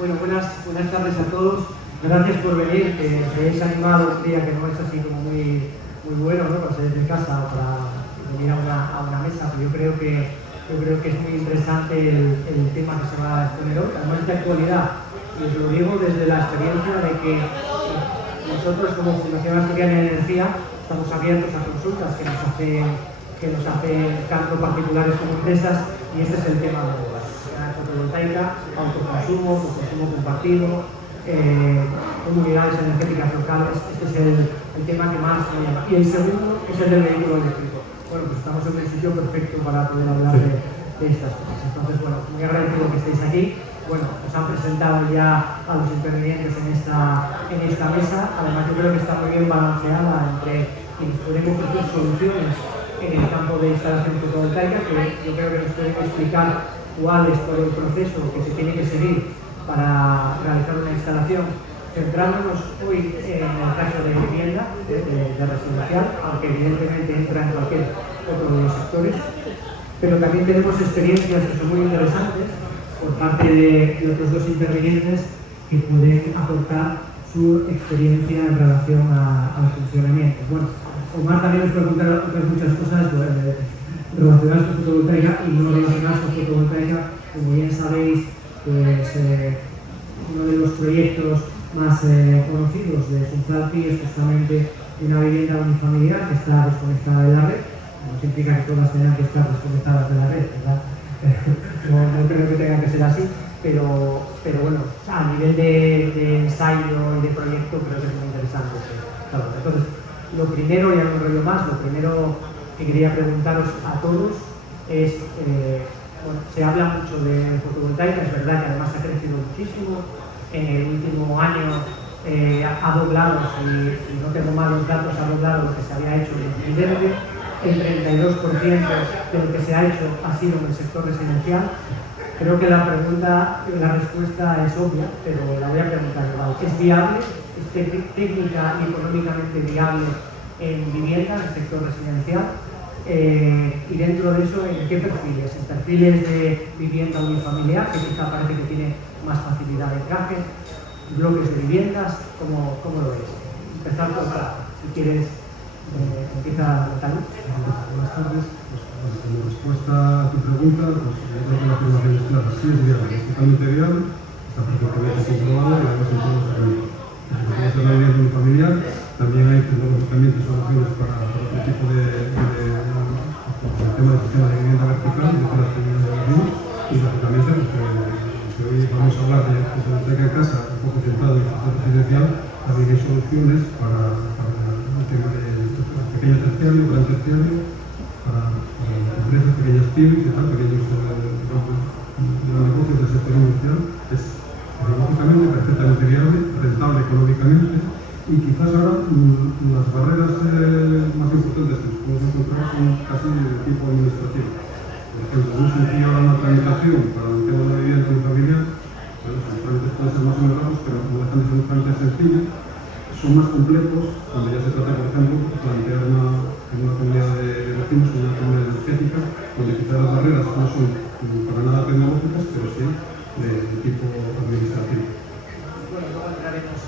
Bueno, buenas tardes a todos. Gracias por venir, que os hayáis animado un día que no es así como muy bueno, ¿no? Para salir de casa o para venir a una mesa, pero yo creo que es muy interesante el tema que se va a exponer hoy. Además de actualidad, y os lo digo desde la experiencia de que nosotros como Fundación Asturiana de Energía estamos abiertos a consultas que nos hacen tanto particulares como empresas, y este es el tema de la fotovoltaica, autoconsumo, consumo compartido, comunidades energéticas locales. Este es el tema que más me llama. Y el segundo es el del vehículo eléctrico. Bueno, pues estamos en el sitio perfecto para poder hablar de estas cosas. Entonces, bueno, muy agradecido que estéis aquí. Bueno, os han presentado ya a los intervinientes en esta mesa. Además, yo creo que está muy bien balanceada entre quienes pueden ofrecer soluciones en el campo de instalación fotovoltaica, que yo creo que nos pueden explicar cuál es todo el proceso que se tiene que seguir para realizar una instalación, centrándonos hoy en el caso de vivienda, de residencial, aunque evidentemente entra en cualquier otro de los sectores, pero también tenemos experiencias que son muy interesantes por parte de otros dos intervinientes que pueden aportar su experiencia en relación al funcionamiento. Bueno, Omar también nos pregunta otras muchas cosas relacionadas con fotovoltaica y no relacionadas con fotovoltaica. Como bien sabéis, pues uno de los proyectos más conocidos de Sunzalpi es justamente una vivienda unifamiliar que está desconectada de la red. No significa que todas tengan que estar desconectadas de la red, ¿verdad? No creo que tenga que ser así, pero bueno, a nivel de ensayo y de proyecto creo que es muy interesante. Claro, entonces, lo primero, ya no enrollo más, lo primero que quería preguntaros a todos es, bueno, se habla mucho de fotovoltaica, es verdad que además ha crecido muchísimo, en el último año ha doblado, si no tengo mal los datos, ha doblado lo que se había hecho en 2020, el 32% de lo que se ha hecho ha sido en el sector residencial. Creo que la respuesta es obvia, pero la voy a preguntar igual. ¿Es viable? ¿Es técnica y económicamente viable en vivienda, en el sector residencial? Y dentro de eso, ¿en qué perfiles? ¿En perfiles de vivienda unifamiliar, que quizá parece que tiene más facilidad de encaje? ¿Bloques de viviendas? ¿Cómo lo ves? Empezar por acá, si quieres, empieza Natalia. Buenas tardes. Pues, como respuesta a tu pregunta, pues yo creo que la afirmación es clara. Sí es viable, es totalmente viable, está perfectamente comprobado y además en todos los ámbitos. Si quieres la vivienda unifamiliar, también hay tecnológicamente soluciones para otro tipo de tema de sistema de vivienda vertical, de todas las comunidades de vecinos, y lógicamente, pues, hoy vamos a hablar de fotovoltaica en casa, un poco centrado en el sector residencial, también hay soluciones para el tema de pequeño terciario, gran terciario, para empresas, pequeñas pymes y tal, pequeños negocios del sector industrial. Es tecnológicamente perfectamente viable, rentable económicamente, y quizás ahora las barreras más importantes que nos podemos encontrar son casi de tipo administrativo. Por ejemplo, muy sencillo ahora una tramitación para el tema de la vivienda unifamiliar. Bueno, los trámites pueden ser más o menos largos, pero no dejan de ser un trámite sencillo. Son más complejos cuando ya se trata, por ejemplo, de plantear en una comunidad de vecinos, una comunidad energética, donde quizás las barreras no son para nada tecnológicas, pero sí de tipo administrativo. Bueno, luego entraremos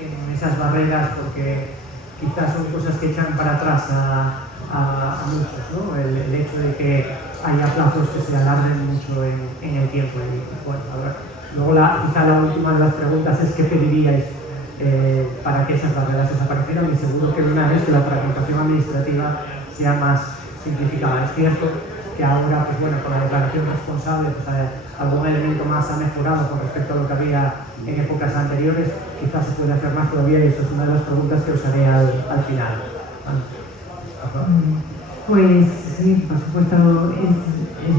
en esas barreras porque quizás son cosas que echan para atrás a muchos, ¿no? El hecho de que haya plazos que se alarguen mucho en el tiempo. Y, bueno, luego quizá la última de las preguntas es ¿qué pediríais para que esas barreras desaparecieran? Y seguro que una vez que la tramitación administrativa sea más simplificada. Es cierto que ahora, pues bueno, con la declaración responsable, pues algún elemento más ha mejorado con respecto a lo que había en épocas anteriores. Quizás se puede hacer más todavía y eso es una de las preguntas que os haré al final. Pues sí, por supuesto, es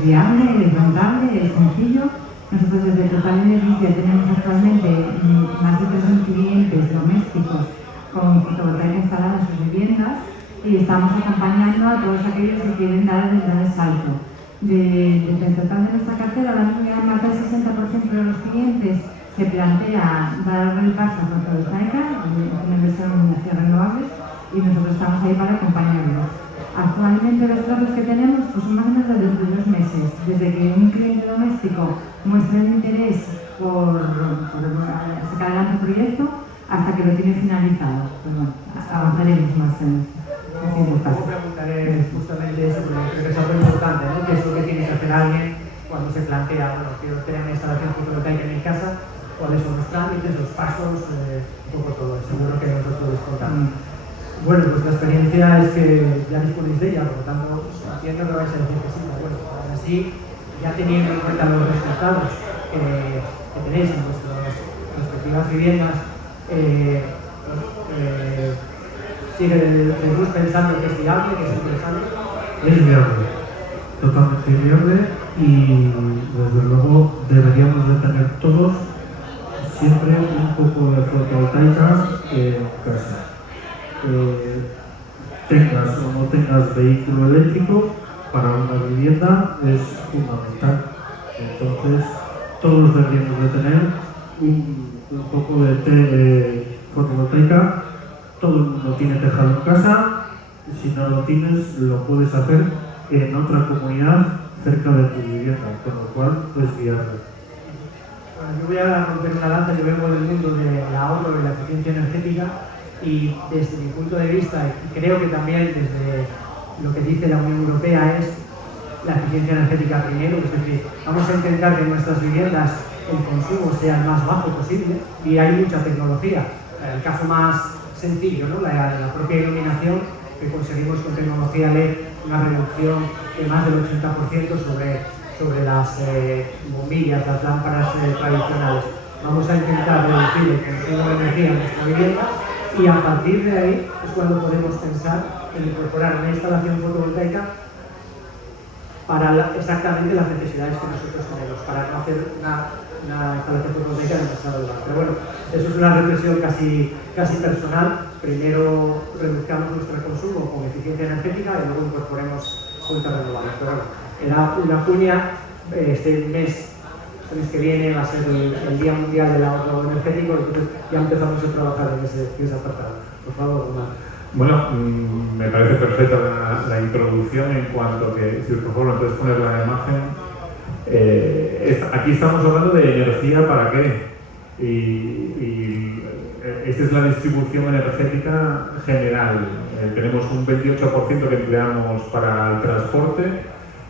viable, es rentable, es sencillo. Nosotros desde Total Energía tenemos actualmente más de 3.000 clientes domésticos con fotovoltaica instalada en sus viviendas y estamos acompañando a todos aquellos que quieren dar el salto. Del total de nuestra cartera, ahora mismo ya más del 60% de los clientes se plantea dar el paso a fotovoltaica, una inversión en energías renovables, y nosotros estamos ahí para acompañarlos. Actualmente los plazos que tenemos pues, son más o menos de 2 meses, desde que un cliente doméstico muestra el interés por proyecto hasta que lo tiene finalizado. Pues bueno, avanzaremos más en Luego preguntaré justamente eso, porque creo que es algo importante, ¿no? ¿Qué es lo que tiene que hacer alguien cuando se plantea, bueno, quiero tener una instalación fotovoltaica en mi casa? ¿Cuáles son los trámites, los pasos, un poco todo eso? Seguro que nos lo podéis contar. Bueno, pues la experiencia es que ya disponéis de ella, por lo tanto, entiendo que vais a decir que sí, pero bueno, aún así, ya teniendo en cuenta los resultados que tenéis en vuestras respectivas viviendas, ¿seguís pensando que es viable, que es interesante? Es viable, totalmente viable, y desde luego deberíamos de tener todos siempre un poco de fotovoltaica en casa. Tengas o no tengas vehículo eléctrico, para una vivienda es fundamental. Entonces todos deberíamos de tener un poco de fotovoltaica. Todo el mundo tiene tejado en casa. Si no lo tienes, lo puedes hacer en otra comunidad cerca de tu vivienda, con lo cual es viable. Bueno, yo voy a romper una lanza. Yo vengo del mundo del ahorro y la eficiencia energética, y desde mi punto de vista, y creo que también desde lo que dice la Unión Europea, es la eficiencia energética primero. Es decir, vamos a intentar que en nuestras viviendas el consumo sea el más bajo posible, y hay mucha tecnología. El caso más sencillo, ¿no? La propia iluminación, que conseguimos con tecnología LED una reducción de más del 80% sobre las bombillas, las lámparas tradicionales. Vamos a intentar reducir el consumo de energía en nuestra vivienda, y a partir de ahí es cuando podemos pensar en incorporar una instalación fotovoltaica para exactamente las necesidades que nosotros tenemos, para no hacer una instalación fotovoltaica demasiado elevada. Pero bueno, eso es una reflexión casi personal. Primero reduzcamos nuestro consumo con eficiencia energética y luego incorporemos fuentes renovables. Pero bueno, era una cuña. Este mes que viene va a ser el Día Mundial del Ahorro Energético, entonces ya empezamos a trabajar en ese apartado. Por favor, Omar. Bueno, me parece perfecta la introducción en cuanto que, si por favor, puedes poner la imagen. Aquí estamos hablando de energía para qué, y esta es la distribución energética general. Tenemos un 28% que empleamos para el transporte,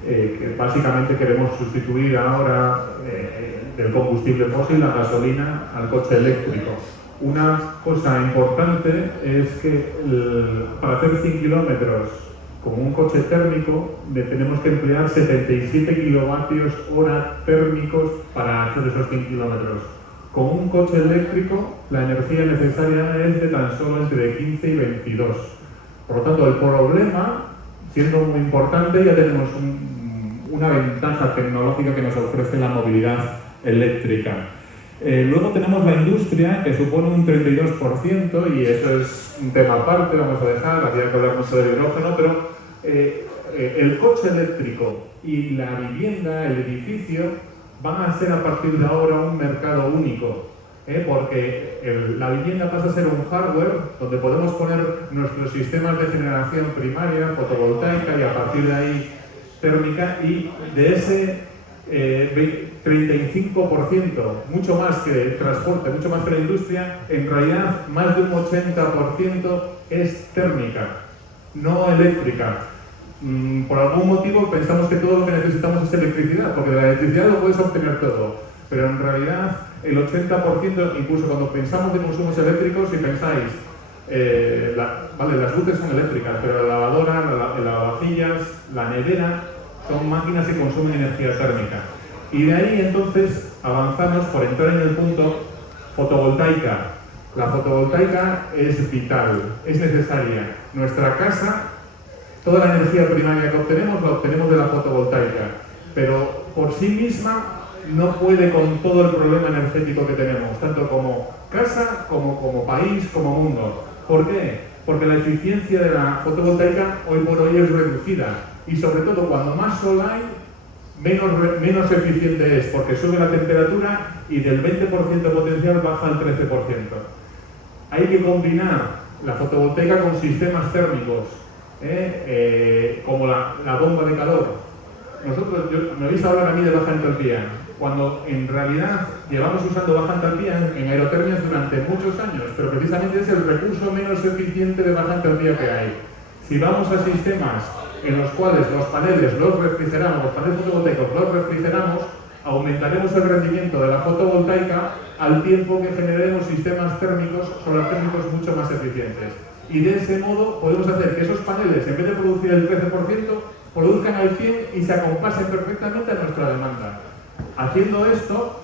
que básicamente queremos sustituir ahora del combustible fósil, la gasolina, al coche eléctrico. Una cosa importante es que para hacer 100 kilómetros con un coche térmico tenemos que emplear 77 kilovatios hora térmicos para hacer esos 100 kilómetros. Con un coche eléctrico la energía necesaria es de tan solo entre 15 y 22. Por lo tanto, el problema, siendo muy importante, ya tenemos una ventaja tecnológica que nos ofrece la movilidad eléctrica. Luego tenemos la industria, que supone un 32%, y eso es un tema aparte, vamos a dejar, habría que hablar mucho del hidrógeno, pero el coche eléctrico y la vivienda, el edificio, van a ser a partir de ahora un mercado único, porque la vivienda pasa a ser un hardware donde podemos poner nuestros sistemas de generación primaria, fotovoltaica, y a partir de ahí térmica, y de ese 35%, mucho más que el transporte, mucho más que la industria, en realidad más de un 80% es térmica, no eléctrica. Por algún motivo pensamos que todo lo que necesitamos es electricidad, porque de la electricidad lo puedes obtener todo, pero en realidad el 80%, incluso cuando pensamos de consumos eléctricos, si pensáis, vale, las luces son eléctricas, pero la lavadora, el lavavajillas, la nevera, son máquinas que consumen energía térmica. Y de ahí entonces avanzamos por entrar en el punto fotovoltaica. La fotovoltaica es vital, es necesaria. Nuestra casa, toda la energía primaria que obtenemos la obtenemos de la fotovoltaica, pero por sí misma no puede con todo el problema energético que tenemos, tanto como casa, como país, como mundo. ¿Por qué? Porque la eficiencia de la fotovoltaica hoy por hoy es reducida, y sobre todo cuando más sol hay, menos eficiente es, porque sube la temperatura y del 20% potencial baja al 13%. Hay que combinar la fotovoltaica con sistemas térmicos, como la bomba de calor. Me vais a hablar a mí de baja entropía. cuando en realidad llevamos usando baja entalpía en aerotermias durante muchos años, pero precisamente es el recurso menos eficiente de baja entalpía que hay. Si vamos a sistemas en los cuales los paneles los refrigeramos, los paneles fotovoltaicos los refrigeramos, aumentaremos el rendimiento de la fotovoltaica al tiempo que generemos sistemas térmicos, solar térmicos mucho más eficientes. Y de ese modo podemos hacer que esos paneles, en vez de producir el 13%, produzcan al 100% y se acompasen perfectamente a nuestra demanda. Haciendo esto,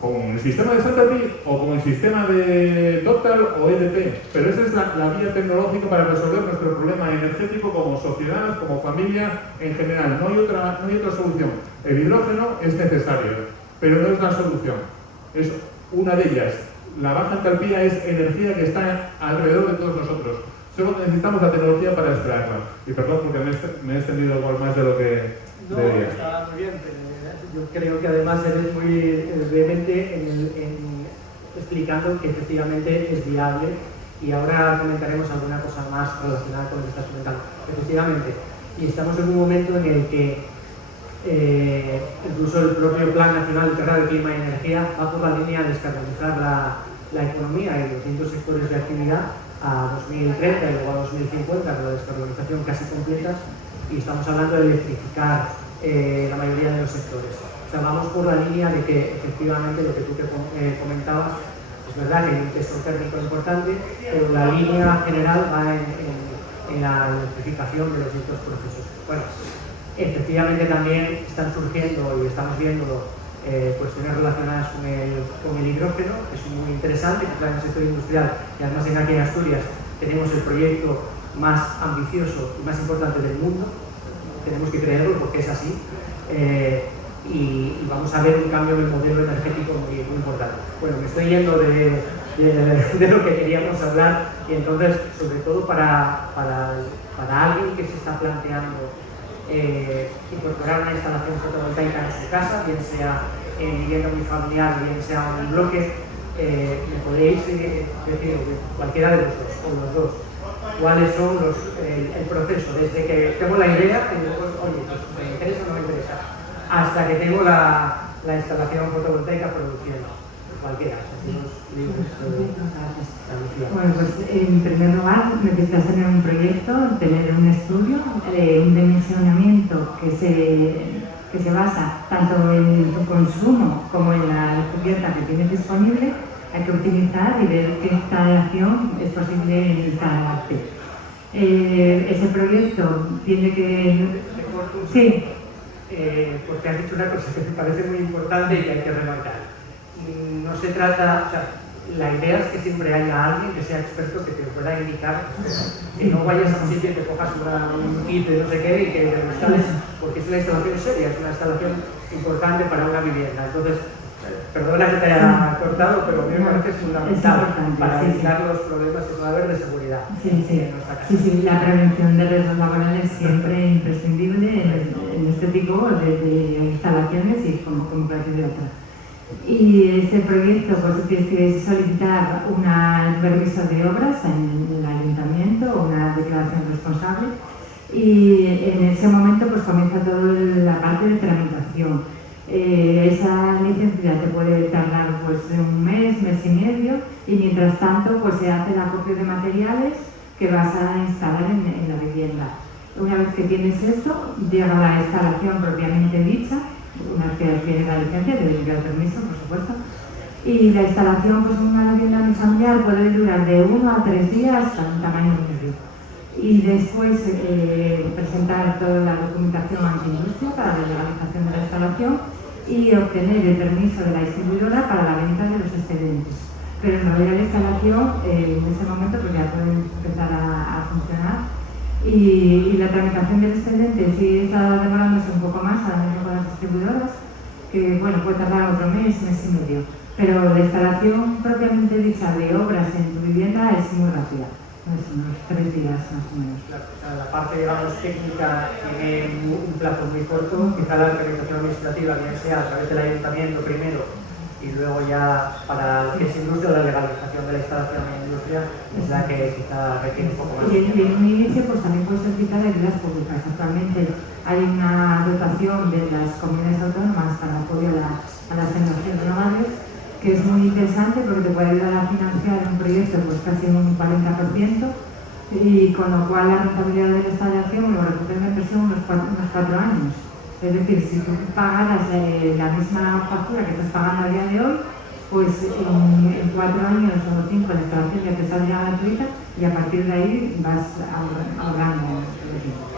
con el sistema de Centerville o con el sistema de Total o EDP, pero esa es la vía tecnológica para resolver nuestro problema energético como sociedad, como familia en general. No hay otra solución. El hidrógeno es necesario, pero no es la solución. Es una de ellas. La baja entalpía es energía que está alrededor de todos nosotros. Solo necesitamos la tecnología para extraerla. Y perdón porque me he extendido igual más de lo que debería. Está muy bien. Yo creo que además eres muy vehemente en explicando que efectivamente es viable, y ahora comentaremos alguna cosa más relacionada con lo que estás comentando. Efectivamente, y estamos en un momento en el que incluso el propio Plan Nacional Integrado de Clima y Energía va por la línea de descarbonizar la economía y los distintos sectores de actividad a 2030 y luego a 2050, con la descarbonización casi completa, y estamos hablando de electrificar la mayoría de los sectores. O sea, vamos por la línea de que efectivamente lo que tú comentabas, es verdad que hay un peso térmico importante, pero la línea general va en la electrificación de los distintos procesos. Bueno, efectivamente también están surgiendo y estamos viendo cuestiones relacionadas con el hidrógeno, que es muy interesante, que está en el sector industrial, y además aquí en Asturias tenemos el proyecto más ambicioso y más importante del mundo. Tenemos que creerlo porque es así, y vamos a ver un cambio en el modelo energético muy importante. Bueno, me estoy yendo de lo que queríamos hablar, y entonces, sobre todo para alguien que se está planteando incorporar una instalación fotovoltaica en su casa, bien sea en vivienda unifamiliar, bien sea en un bloque, me podéis decir, cualquiera de los dos, o los dos, cuáles son el proceso, desde que tengo la idea, que después, oye, pues me interesa o no me interesa, hasta que tengo la instalación fotovoltaica produciendo, cualquiera. Bueno, pues en primer lugar necesitas tener un proyecto, tener un estudio, un dimensionamiento que se basa tanto en tu consumo como en la cubierta que tienes disponible. Hay que optimizar y ver qué instalación es posible instalarte. Ese proyecto tiene que... Sí. Porque has dicho una cosa que me parece muy importante y que hay que remarcar. No se trata... O sea, la idea es que siempre haya alguien que sea experto que te pueda indicar, que no vayas a un sitio y te cojas un kit de no sé qué y que lo instales, porque es una instalación seria, es una instalación importante para una vivienda. Entonces, perdona que te haya cortado, pero a mí me parece fundamental para evitar los problemas que puede haber de seguridad en nuestra casa. Sí, la prevención de riesgos laborales es siempre imprescindible en este tipo de instalaciones y como cualquier otra. Y este proyecto, pues tú tienes que solicitar un permiso de obras en el ayuntamiento o una declaración responsable, y en ese momento pues comienza toda la parte de tramitación. Esa licencia te puede tardar pues un mes y medio, y mientras tanto pues se hace la acopio de materiales que vas a instalar en la vivienda. Una vez que tienes esto, llega la instalación propiamente dicha. Una vez que tienes la licencia, debes enviar el permiso, por supuesto. Y la instalación, pues una vivienda unifamiliar puede durar de 1 a 3 días a un tamaño medio. Y después presentar toda la documentación ante industria para la legalización de la instalación y obtener el permiso de la distribuidora para la venta de los excedentes. Pero en realidad la instalación en ese momento pues ya puede empezar a funcionar. Y la tramitación del excedente sí está demorándose un poco más, ahora mismo con las distribuidoras, que bueno, puede tardar otro mes y medio. Pero la instalación propiamente dicha de obras en tu vivienda es muy rápida, es unos 3 días más o menos. Claro, o sea, la parte, digamos, técnica tiene un plazo muy corto, quizá la tramitación administrativa, bien sea a través del ayuntamiento primero, y luego ya para lo que es industria, la legalización de la instalación en industria es la que quizá requiere un poco más. Y en un inicio pues también puedes solicitar ayudas públicas. Actualmente hay una dotación de las comunidades autónomas para apoyo a las energías renovables, que es muy interesante porque te puede ayudar a financiar un proyecto pues casi un 40%, y con lo cual la rentabilidad de la instalación lo recupera la inversión unos 4 años. Es decir, si tú pagaras la misma factura que estás pagando a día de hoy, pues en 4 años o 5 la instalación ya te saldrá gratuita y a partir de ahí vas ahorrando el tiempo.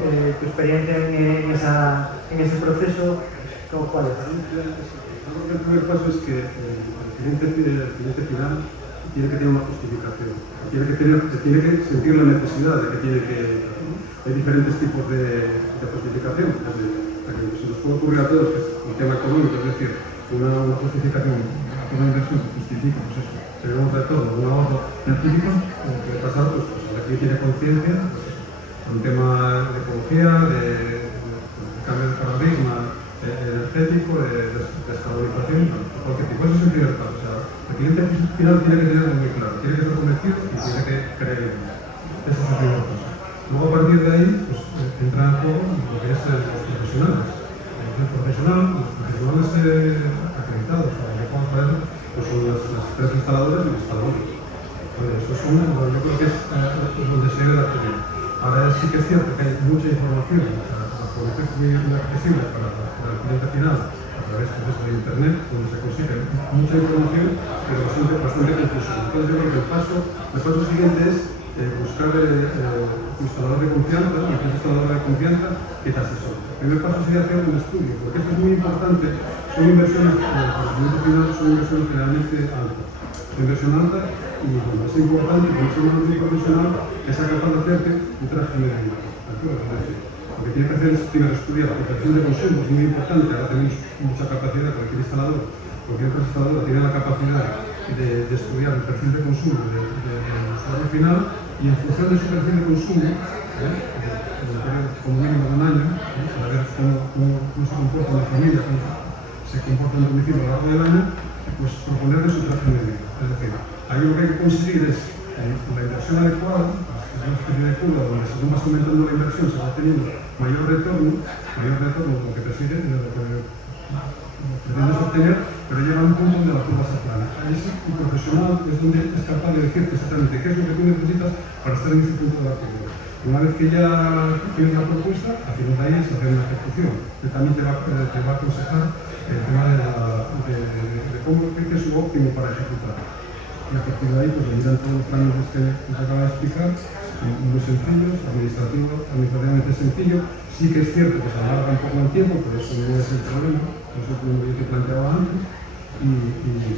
Tu experiencia en ese proceso, ¿cuál es? El primer paso es que el cliente final tiene que tener una justificación, tiene que sentir la necesidad de que hay diferentes tipos de justificación. Se nos puede ocurrir a todos que es un tema económico, es decir, una justificación, una inversión que justifica, pues eso, tenemos de todo, un ahorro científico, como puede pasar, pues aquí tiene conciencia, pues eso, un tema de ecología, de cambio de paradigma energético, de descarbonización, cualquier tipo. Eso es el primer paso. O sea, el cliente final tiene que tenerlo muy claro, tiene que estar convencido y tiene que creer en ello. Ese es el primer paso. Luego, a partir de ahí, pues entra en juego lo que es los profesionales. Los profesionales acreditados, o adecuados para eso, pues son las 3 instaladoras y los instaladores. Eso es yo creo que es donde se debe dar primero. Ahora sí que es cierto que hay mucha información, la población es muy accesible para el cliente final a través de internet, donde se consigue mucha información, pero bastante confusa. Entonces yo creo que el paso siguiente es buscar un instalador de confianza, una empresa instaladora de confianza que te asesore. El primer paso sería hacer un estudio, porque esto es muy importante. Son inversiones, para el cliente final, son inversiones generalmente altas. Son inversión alta y bueno, es importante que un ser profesional que sea capaz de hacerte un traje medio. Lo que tiene que hacer es primero estudiar la protección de consumo, es muy importante. Ahora tenemos mucha capacidad, cualquier empresa instaladora tiene la capacidad de estudiar el perfil de consumo del usuario final, y en función de su perfil de consumo, como mínimo de un año, para ver cómo se comporta la familia, cómo se comporta el domicilio a lo largo del año, pues proponerle su traje medio. Es decir, ahí lo que hay que conseguir es la inversión adecuada, es una especie de curva donde según vas aumentando la inversión se va teniendo mayor retorno lo que persigue, lo que pretendes obtener, pero llega a un punto donde la curva se aplana. Ahí sí, un profesional es donde es capaz de decirte exactamente qué es lo que tú necesitas para estar en ese punto de la curva. Una vez que ya tienes la propuesta, a final de ahí es hacer una ejecución. Él también te va a aconsejar el tema de cómo es lo óptimo para ejecutar. Y a partir de ahí, pues vendrán todos los planes que os acabo de explicar, muy sencillos, administrativamente sencillo. Sí que es cierto que se alarga un poco el tiempo, pero eso no es el problema, no es el problema que yo te planteaba antes. Y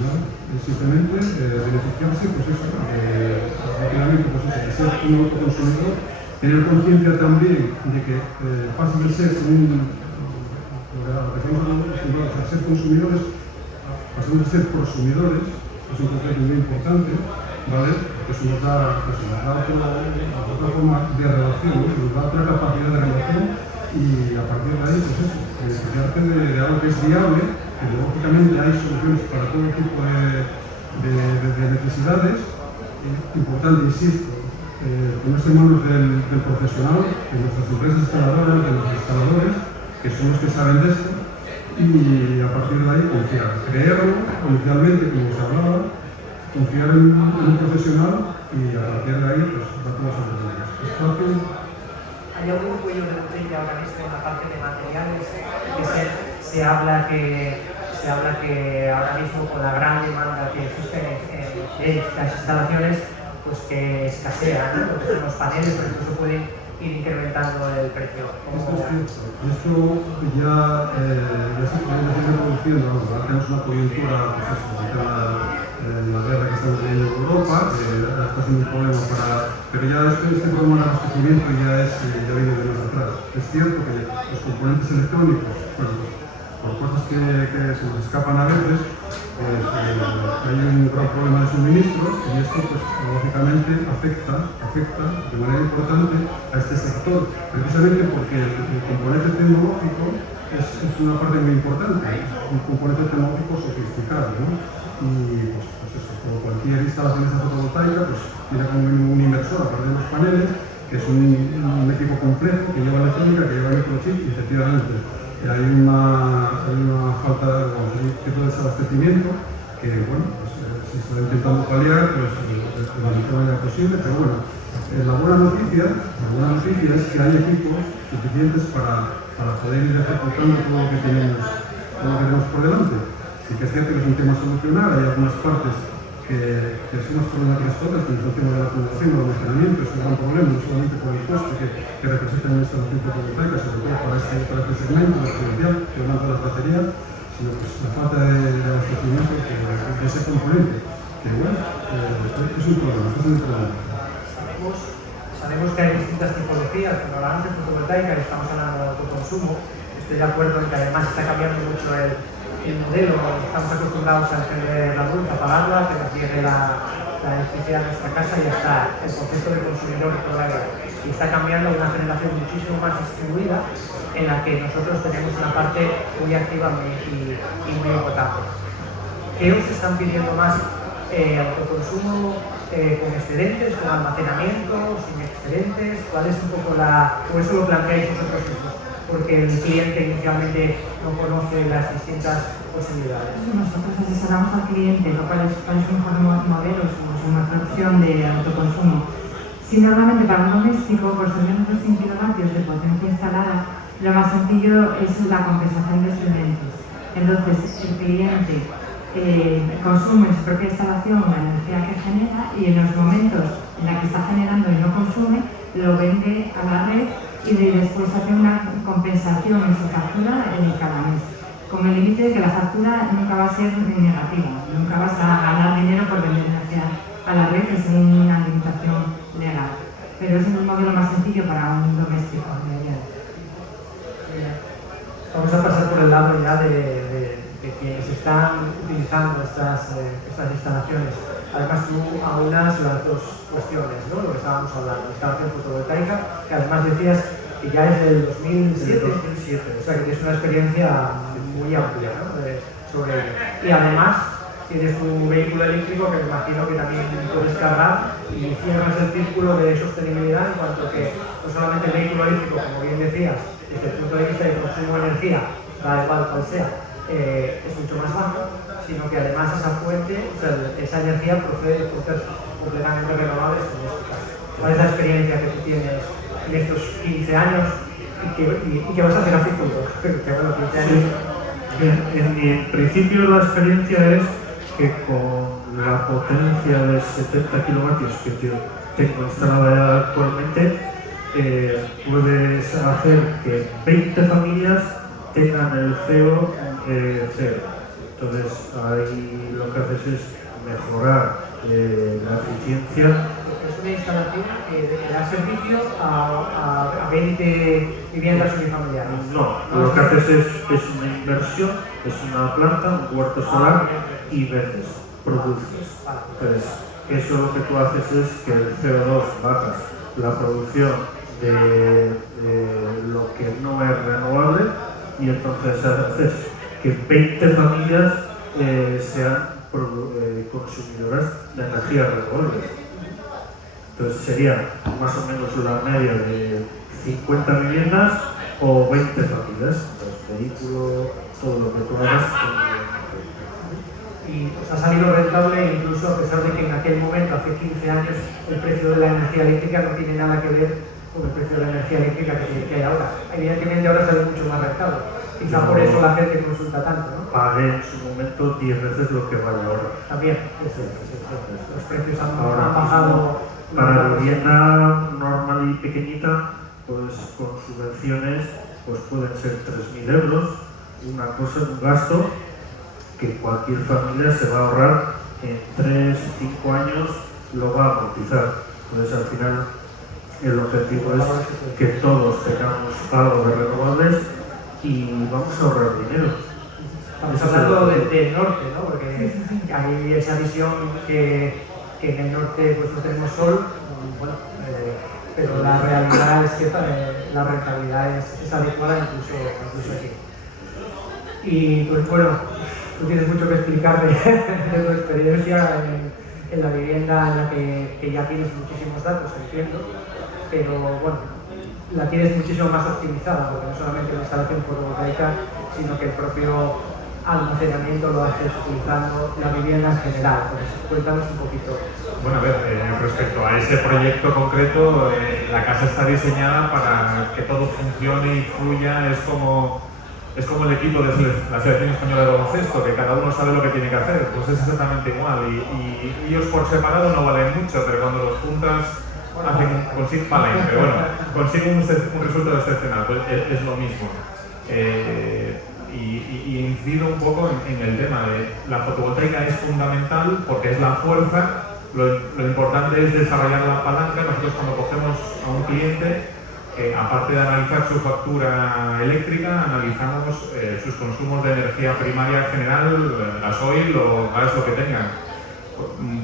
nada, es simplemente beneficiarse, pues eso, rápidamente, pues eso, de ser un autoconsumidor, tener conciencia también de que pasa de ser a ser consumidores, pasamos a ser prosumidores. Es un concepto muy importante, ¿vale? Porque eso nos da otra forma de relación, ¿no? Nos da otra capacidad de relación, y a partir de ahí, pues eso, beneficiarte de algo que es viable, que lógicamente hay soluciones para todo tipo de necesidades. Importante, insisto, ponerse en manos del profesional, de nuestras empresas instaladoras, de los instaladores, que son los que saben de esto. Y a partir de ahí confiar, creerlo inicialmente, como se hablaba, confiar en un profesional, y a partir de ahí pues va todo sobre ellos. ¿Es fácil? ¿Hay algún cuello de botella ahora mismo en la parte de materiales? Que se habla que ahora mismo con la gran demanda que existe en las instalaciones, pues que escasea, ¿no? Porque los paneles, por ejemplo, se pueden ir incrementando el precio. Esto es cierto. Esto ya se puede seguir produciendo. Ahora tenemos una coyuntura, pues eso, la guerra que estamos teniendo en Europa, está siendo un problema pero ya este problema de abastecimiento ya viene de más atrás. Es cierto que los componentes electrónicos, bueno, por cosas que se nos escapan a veces, pues hay un gran problema de suministros, y esto pues lógicamente afecta de manera importante a este sector, precisamente porque el componente tecnológico es una parte muy importante, un componente tecnológico sofisticado, ¿no? Y pues eso, como cualquier instalación fotovoltaica, pues tiene como un inversor, aparte de los paneles, que es un equipo complejo que lleva electrónica, que lleva microchip y efectivamente hay una falta, un tipo de desabastecimiento que, bueno, pues, se está intentando paliar pues, de la mejor manera posible, pero bueno, la buena noticia es que hay equipos suficientes para poder ir ejecutando todo lo que tenemos por delante. Sí que es cierto que es un tema a solucionar, hay algunas partes que son más problemáticas que otras, como el tema de la acumulación o el almacenamiento, es un gran problema, no solamente por el coste que representa una instalación fotovoltaica, sobre todo para este segmento residencial, que aumenta las baterías, sino pues la falta de abastecimiento de ese componente, que bueno, es un problema, es un problema. Sabemos que hay distintas tipologías, como hablamos de fotovoltaica y estamos hablando de autoconsumo. Estoy de acuerdo en que además está cambiando mucho el modelo. Estamos acostumbrados a encender la luz, a apagarla, que nos llegue la electricidad a nuestra casa y ya está. El concepto de consumidor todavía. Y está cambiando a una generación muchísimo más distribuida, en la que nosotros tenemos una parte muy activa y muy importante. ¿Qué os están pidiendo más? ¿Autoconsumo con excedentes, con almacenamiento, sin excedentes? ¿Cuál es un poco o eso lo planteáis vosotros mismos? Porque el cliente inicialmente no conoce las distintas posibilidades. Nosotros asesoramos al cliente, lo cual es un mejor modelo, es una mejor opción de autoconsumo. Si normalmente para un doméstico, por ser menos de 100 kilovatios de potencia instalada, lo más sencillo es la compensación de excedentes. Entonces, el cliente consume en su propia instalación la energía que genera y en los momentos en los que está generando y no consume, lo vende a la red y después hace una compensación en su factura cada mes. Con el límite de que la factura nunca va a ser negativa, nunca vas a ganar dinero por vender energía a la red, es una limitación legal. Pero es el modelo más sencillo para un doméstico. Vamos a pasar por el lado ya de quienes están utilizando estas instalaciones. Además tú aunas las dos cuestiones, ¿no? Lo que estábamos hablando, instalación fotovoltaica, que además decías que ya es del 2007, o sea que tienes una experiencia muy amplia, ¿no? Sobre ello. Y además tienes un vehículo eléctrico que me imagino que también puedes cargar y cierras el círculo de sostenibilidad en cuanto que no solamente el vehículo eléctrico, como bien decías, desde el punto de vista de consumo de energía, da igual cual sea, es mucho más bajo, sino que además esa fuente, o sea, esa energía procede de fuentes completamente renovables en este caso. ¿Cuál es la experiencia que tú tienes en estos 15 años y que vas a hacer a futuro? Que bueno, 15 años. En principio la experiencia es que con la potencia de 70 kilovatios que tengo instalada ya actualmente, puedes hacer que 20 familias tengan el CO cero. Entonces ahí lo que haces es mejorar la eficiencia. Es una instalación que da servicio a 20 viviendas unifamiliares. No, lo que haces es una inversión, es una planta, un huerto solar y vendes, produces. Entonces, eso lo que tú haces es que el CO2 bajas la producción de lo que no es renovable y entonces haces que 20 familias sean consumidoras de energías renovables. Entonces sería más o menos la media de 50 viviendas o 20 familias, pues, vehículo, todo lo que tú hagas. Y os ha salido rentable incluso a pesar de que en aquel momento, hace 15 años, el precio de la energía eléctrica no tiene nada que ver con el precio de la energía eléctrica que hay ahora. Evidentemente ahora sale mucho más rentable. Quizá por eso la gente consulta tanto, ¿no? Pagué en su momento 10 veces lo que vale ahora. También, los precios han bajado. Para vivienda normal y pequeñita, pues con subvenciones pues pueden ser 3.000 euros, una cosa, un gasto que cualquier familia se va a ahorrar en 3-5 años, lo va a amortizar. Entonces al final el objetivo es que todos tengamos algo de renovables y vamos a ahorrar dinero. Estamos hablando del norte, ¿no? Porque hay esa visión que en el norte pues no tenemos sol, bueno, pero la realidad es que la rentabilidad es adecuada incluso aquí. Y pues bueno, tú tienes mucho que explicar de tu experiencia en la vivienda en la que ya tienes muchísimos datos, entiendo. pero bueno, la tienes muchísimo más optimizada, porque no solamente la instalación fotovoltaica, sino que el propio almacenamiento lo haces utilizando la vivienda en general. Entonces, cuéntanos un poquito. Bueno, a ver, respecto a ese proyecto concreto, la casa está diseñada para que todo funcione y fluya. Es como el equipo de la selección española de baloncesto, que cada uno sabe lo que tiene que hacer. Pues es exactamente igual. Y ellos por separado no valen mucho, pero cuando los juntas consiguen un resultado excepcional. Pues es lo mismo. Y incido un poco en el tema de la fotovoltaica es fundamental porque es la fuerza. Lo importante es desarrollar la palanca. Nosotros cuando cogemos a un cliente, aparte de analizar su factura eléctrica, analizamos sus consumos de energía primaria general, gasoil o gas, lo que tengan.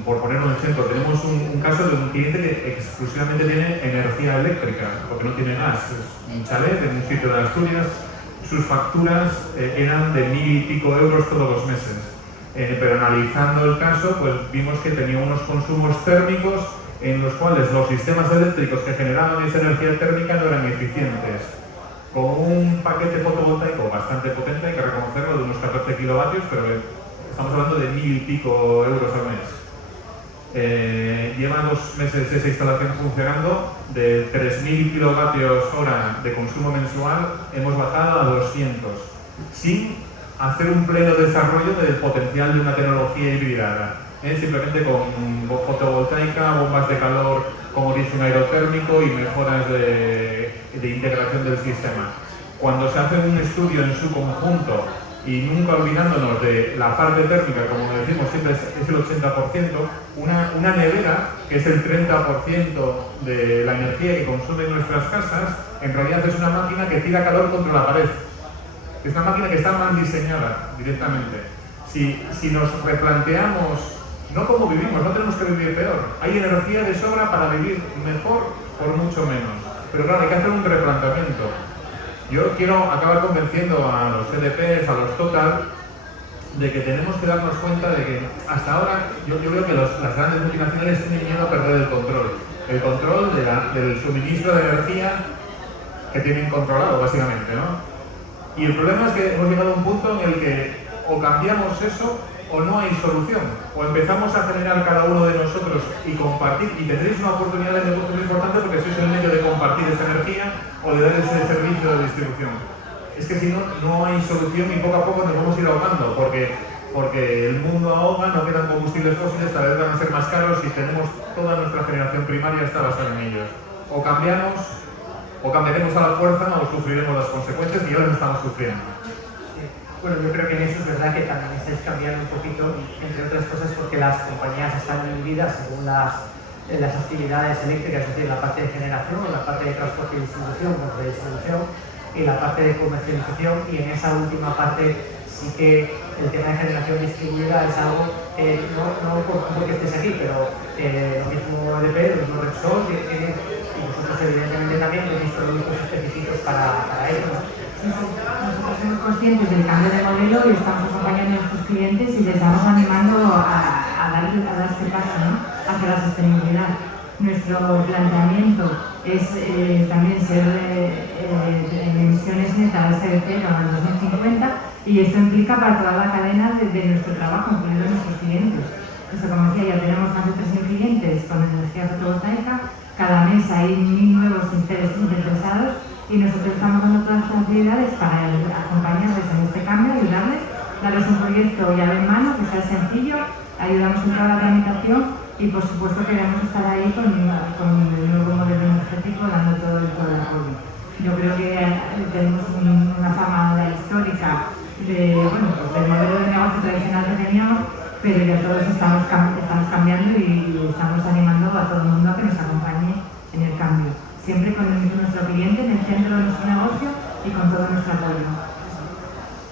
Por poner un ejemplo, tenemos un caso de un cliente que exclusivamente tiene energía eléctrica, porque no tiene gas. Es un chalet en un sitio de Asturias. Sus facturas eran de 1.000 y pico euros todos los meses. Pero analizando el caso, pues vimos que tenía unos consumos térmicos en los cuales los sistemas eléctricos que generaban esa energía térmica no eran eficientes. Con un paquete fotovoltaico bastante potente, hay que reconocerlo, de unos 14 kilovatios, pero estamos hablando de 1.000 y pico euros al mes. Lleva 2 meses esa instalación funcionando. De 3.000 kilovatios hora de consumo mensual hemos bajado a 200, sin hacer un pleno desarrollo del potencial de una tecnología hibridada. Simplemente con fotovoltaica, bombas de calor con origen aerotérmico y mejoras de integración del sistema. Cuando se hace un estudio en su conjunto y nunca olvidándonos de la parte térmica, como decimos siempre es el 80%, una nevera, que es el 30% de la energía que consumen nuestras casas, en realidad es una máquina que tira calor contra la pared. Es una máquina que está mal diseñada directamente. Si nos replanteamos no cómo vivimos, no tenemos que vivir peor. Hay energía de sobra para vivir mejor por mucho menos. Pero claro, hay que hacer un replanteamiento. Yo quiero acabar convenciendo a los CDPs, a los Total, de que tenemos que darnos cuenta de que hasta ahora yo veo que las grandes multinacionales tienen miedo a perder el control del suministro de energía que tienen controlado, básicamente, ¿no? Y el problema es que hemos llegado a un punto en el que o cambiamos eso o no hay solución. O empezamos a generar cada uno de nosotros y compartir, y tendréis una oportunidad de negocio muy importante porque sois el medio de compartir esa energía o de dar ese servicio de distribución. Es que si no, no hay solución y poco a poco nos vamos a ir ahogando porque el mundo ahoga, no quedan combustibles fósiles, cada vez van a ser más caros y tenemos toda nuestra generación primaria está basada en ellos. O cambiaremos a la fuerza o sufriremos las consecuencias y ya las estamos sufriendo. Bueno, yo creo que en eso es verdad que también estáis cambiando un poquito, entre otras cosas porque las compañías están divididas según las actividades eléctricas, es decir, la parte de generación, la parte de transporte y distribución, de distribución y la parte de comercialización, y en esa última parte sí que el tema de generación distribuida es algo, no porque estés aquí, pero lo mismo EDP, lo mismo Repsol, y vosotros evidentemente también tenéis productos específicos para ello, ¿no? Nosotros somos conscientes del cambio de modelo y estamos acompañando a nuestros clientes y les estamos animando a dar este paso, ¿no?, hacia la sostenibilidad. Nuestro planteamiento es también ser en emisiones netas de cero al 2050, y esto implica para toda la cadena de nuestro trabajo, incluidos nuestros clientes. Esto, como decía, ya tenemos más de 3.000 clientes con energía fotovoltaica. Cada mes hay 1.000 nuevos interesados. Y nosotros estamos dando todas las facilidades para acompañarles en este cambio, ayudarles, darles un proyecto llave en mano, que sea sencillo, ayudamos en toda la tramitación y por supuesto queremos estar ahí con el nuevo modelo energético dando todo el apoyo. Yo creo que tenemos una fama histórica del modelo de negocio tradicional que teníamos, pero ya todos estamos cambiando y estamos animando a todo el mundo a que nos acompañe en el cambio. Siempre con nuestro cliente en el centro de nuestro negocio y con todo nuestro apoyo.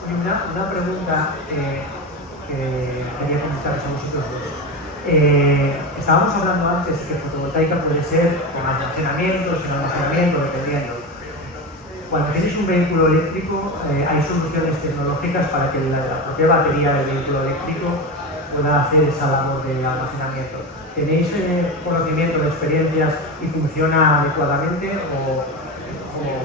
Una pregunta que quería comentaros a vosotros dos. Estábamos hablando antes que fotovoltaica puede ser con almacenamiento, sin almacenamiento, dependiendo. Cuando tienes un vehículo eléctrico, hay soluciones tecnológicas para que la propia batería del vehículo eléctrico pueda hacer esa labor de almacenamiento. ¿Tenéis conocimiento de experiencias y funciona adecuadamente o...?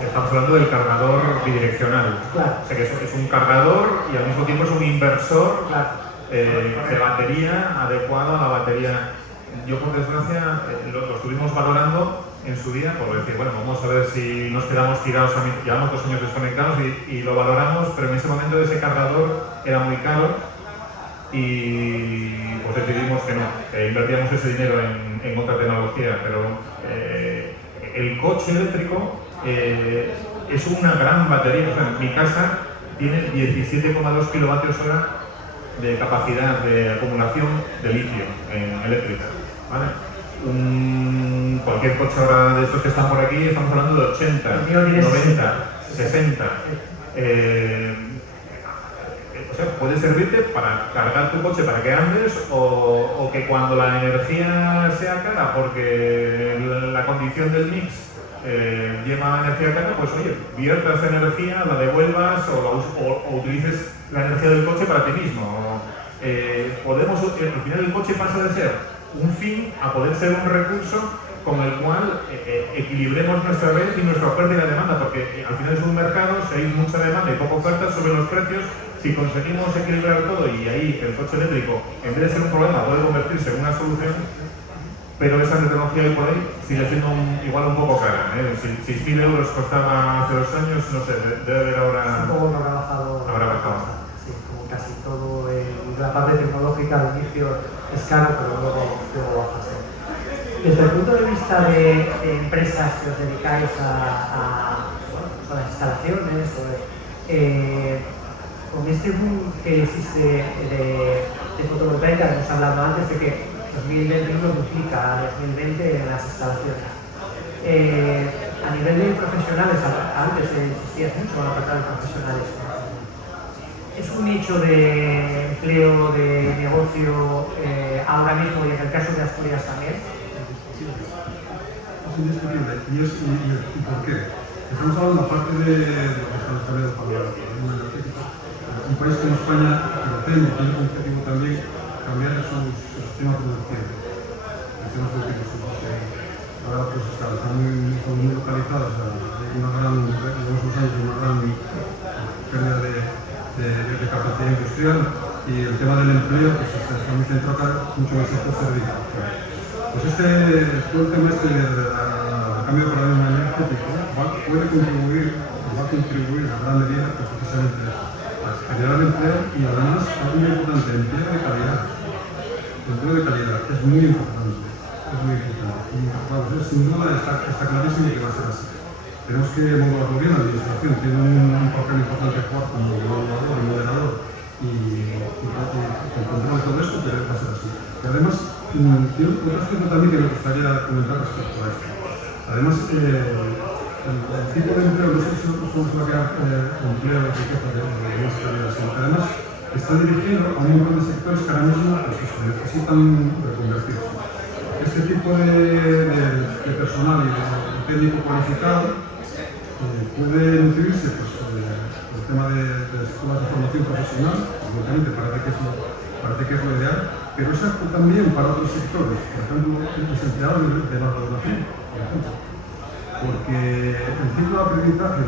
Estamos hablando del cargador bidireccional. Claro. O sea que es un cargador y al mismo tiempo es un inversor, Claro. De batería adecuado a la batería. Yo, por desgracia, lo estuvimos valorando en su día por decir, bueno, vamos a ver si nos quedamos tirados, llevamos 2 años desconectados y lo valoramos, pero en ese momento ese cargador era muy caro y pues decidimos que no, que invertíamos ese dinero en otra tecnología, pero el coche eléctrico es una gran batería. O sea, mi casa tiene 17,2 kilovatios hora de capacidad de acumulación de litio eléctrica, ¿vale? Cualquier coche ahora de estos que están por aquí, estamos hablando de 80, 90, 60. O sea, puede servirte para cargar tu coche para que andes o que cuando la energía sea cara, porque la condición del mix lleva energía cara, pues oye, viertas energía, la devuelvas o utilices la energía del coche para ti mismo. Al final el coche pasa de ser un fin a poder ser un recurso con el cual equilibremos nuestra red y nuestra oferta y la demanda, porque al final es un mercado, si hay mucha demanda y poca oferta, suben los precios. Si conseguimos equilibrar todo y ahí el coche eléctrico, en vez de ser un problema, puede convertirse en una solución, pero esa tecnología hoy por hoy sigue siendo igual un poco cara. 6.000 euros costaba hace 2 años, no sé, debe haber ahora... Un poco habrá bajado. Habrá bajado. Sí, como casi todo, la parte tecnológica al inicio es caro, pero luego baja. Desde el punto de vista de empresas que os dedicáis a las instalaciones, con este boom que existe de fotovoltaica, que hemos hablado antes de que 2021 duplica a 2020 en las instalaciones. A nivel de profesionales, antes existía mucho la apartado de profesionales. ¿Es un nicho de empleo, de negocio ahora mismo y en el caso de Asturias también? Es indiscutible. ¿Y por qué? Estamos hablando aparte de lo que estamos hablando para la reforma energética. Un país como España tiene como objetivo también cambiar su sistema productivo. Ahora pues están muy localizados, una gran pérdida de capacidad industrial y el tema del empleo pues está muy centrado mucho en el sector servicio. Pues todo el tema del cambio de paradigma energético puede contribuir, va a contribuir a gran medida pues, precisamente a generar empleo y además algo muy importante, empleo de calidad. Empleo de calidad, que es muy importante. Y vamos, sin duda está clarísimo que va a ser así. Tenemos que modularlo bien, la administración tiene un papel importante que jugar como modulador y moderador y control de todo esto, pero va a ser así. Y además, tiene otro aspecto también que me gustaría comentar respecto a esto. Además, el tipo de empleo, no sé si solo se va a crear empleo de riqueza de más calidad, sino que además está dirigido a un montón de sectores que ahora mismo pues, necesitan reconvertirse. Este tipo de personal y de técnico cualificado puede nutrirse pues, el tema de escuelas de formación profesional, obviamente parece que es lo ideal, pero es apto también para otros sectores, por ejemplo, los empleados de la regulación, por ejemplo. Porque el ciclo de aprendizaje,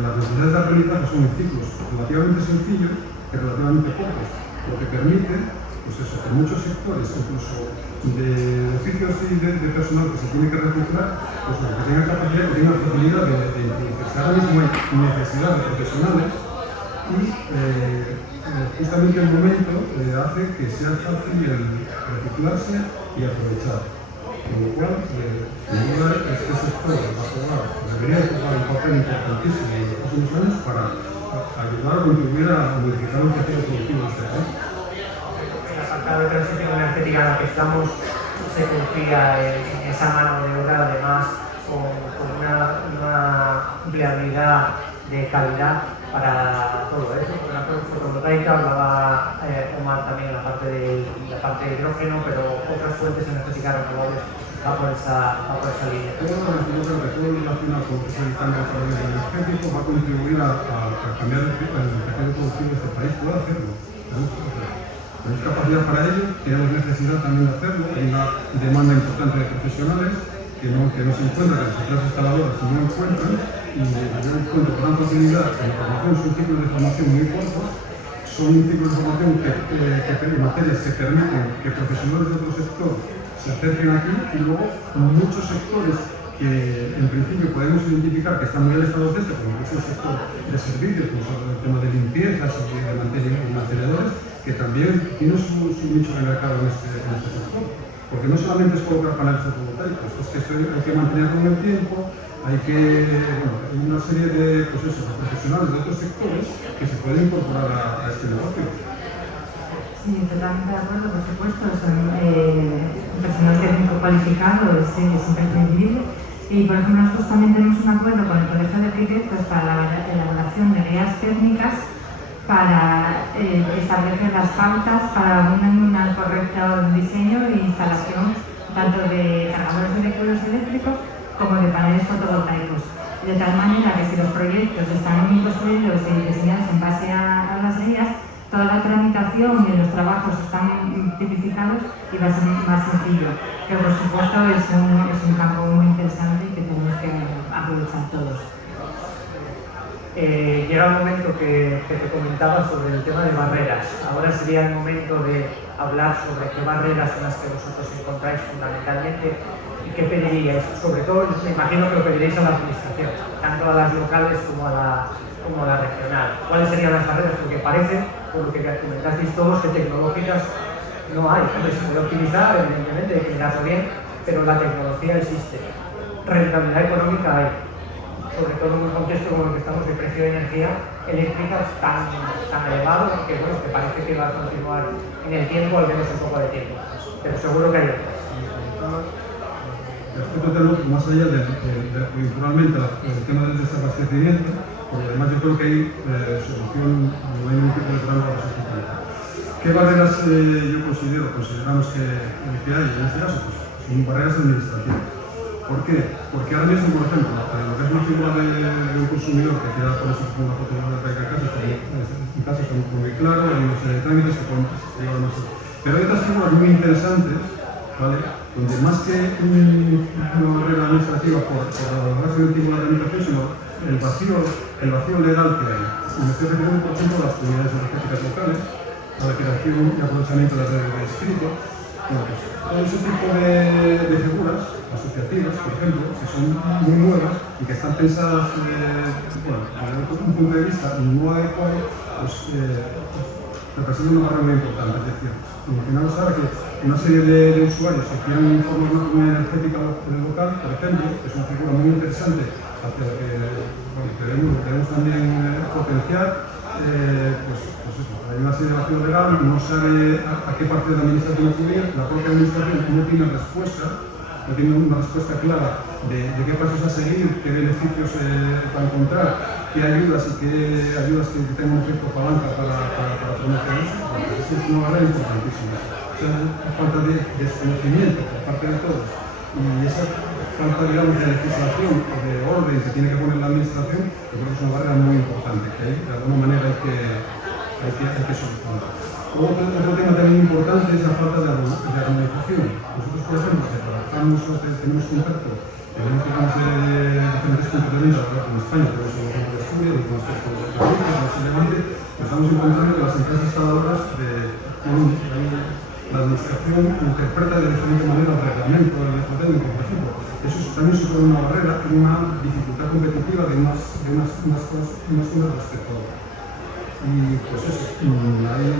las necesidades de aprendizaje son ciclos relativamente sencillos y relativamente pocos, lo que permite pues eso, que muchos sectores, incluso de oficios y de personal que se tiene que reciclar, pues que tengan capacidad, que tengan facilidad de introducirse. Ahora mismo hay necesidad de profesionales y justamente el momento hace que sea fácil el reciclarse y aprovechar. Con lo cual, sin duda, este sector va a jugar, debería jugar un papel importantísimo en los próximos años para ayudar a contribuir a modificar el tejido productivo de este país. De transición energética en la que estamos se confía en esa mano de obra, además con una empleabilidad de calidad para todo eso. Por ejemplo, fotovoltaica, hablaba Omar también en la parte de hidrógeno, pero otras fuentes energéticas renovables va por esa línea. Todo relacionado con el cambio de paradigma energético va a contribuir a cambiar el tejido productivo de este país. Puede hacerlo. Tenemos capacidad para ello, tenemos necesidad también de hacerlo, hay una demanda importante de profesionales que no se encuentran, que las empresas instaladoras no encuentran, y yo encuentro con gran facilidad que la formación son ciclos de formación muy cortos, son ciclos de formación que materias que permiten que profesionales de otro sector se acerquen aquí, y luego muchos sectores que en principio podemos identificar que están muy alejados de esto, como es el sector de servicios, como el tema de limpiezas y de mantenedores, que también tiene su nicho de mercado en este sector. Porque no solamente es colocar paneles fotovoltaicos, es que esto hay que mantenerlo en el tiempo, hay una serie de profesionales de otros sectores que se pueden incorporar a este negocio. Sí, totalmente de acuerdo, por supuesto. Un personal técnico cualificado es imprescindible. Y, por ejemplo, nosotros también tenemos un acuerdo con el Colegio de Arquitectos para la elaboración de guías técnicas para establecer las pautas para un correcto diseño e instalación tanto de cargadores de vehículos eléctricos como de paneles fotovoltaicos. De tal manera que si los proyectos están bien construidos y diseñados en base a las guías, toda la tramitación y los trabajos están tipificados y va a ser más sencillo. Pero por supuesto es un campo muy interesante y que tenemos que aprovechar todos. Llega el momento que te comentaba sobre el tema de barreras. Ahora sería el momento de hablar sobre qué barreras son las que vosotros encontráis fundamentalmente y qué pediríais. Sobre todo, me imagino que lo pediréis a la administración, tanto a las locales como a la regional. ¿Cuáles serían las barreras? Porque parece, por lo que comentasteis todos, que tecnológicas no hay. Hombre, se puede optimizar, evidentemente, hay que mirarlo bien, pero la tecnología existe. Rentabilidad económica hay. Sobre todo en un contexto como el que estamos de precio de energía eléctrica tan elevado que parece que va a continuar en el tiempo, al menos un poco de tiempo. Pero seguro que hay otras. Respecto a lo más allá culturalmente el tema del desabastecimiento, porque además yo creo que hay solución, no hay ningún tipo de problema para sustituir. ¿Qué barreras consideramos que hay en este caso? Pues son barreras administrativas. ¿Por qué? Porque ahora mismo, por ejemplo, lo que es una figura de un consumidor que quiera ponerse una fotovoltaica en casa está muy claro, hay una serie de trámites que pueden llevar más. Pero hay otras figuras muy interesantes, ¿vale? Donde más que una barrera administrativa por la base antigua de la tramitación, sino el vacío legal que hay. Me estoy refiriendo, por ejemplo, a las comunidades energéticas locales, a la creación y aprovechamiento de las redes de escrito. Bueno, pues, todo ese tipo de figuras asociativas, por ejemplo, que son muy nuevas y que están pensadas desde un punto de vista no adecuado, pues representan una barrera muy importante. Es decir, imaginaos ahora que una serie de usuarios que quieren informar una comunidad energética local, por ejemplo, que es una figura muy interesante hacia la que debemos también potenciar. Hay una serie de vacíos legales, no sabe a qué parte de la administración acudir, la propia administración no tiene respuesta, no tiene una respuesta clara de qué pasos a seguir, qué beneficios va a encontrar, qué ayudas y qué ayudas que tengan un efecto palanca para promover eso. Esa es una barrera importantísima. O sea, falta de desconocimiento por parte de todos y esa falta, digamos, de legislación o de orden que tiene que poner la administración, yo creo que es una barrera muy importante que de alguna manera hay que solucionar. Otro tema también importante es la falta de armonización. Nosotros, por ejemplo, que tenemos contacto, tenemos diferentes comportamientos en España, por eso de estudio, de concepto de Levante, nos estamos encontrando que las empresas instaladoras la administración interpreta de diferente manera el reglamento del técnico, por ejemplo. Eso también supone una barrera y una dificultad competitiva de unas zonas respecto a otras. Y pues eso, ahí yo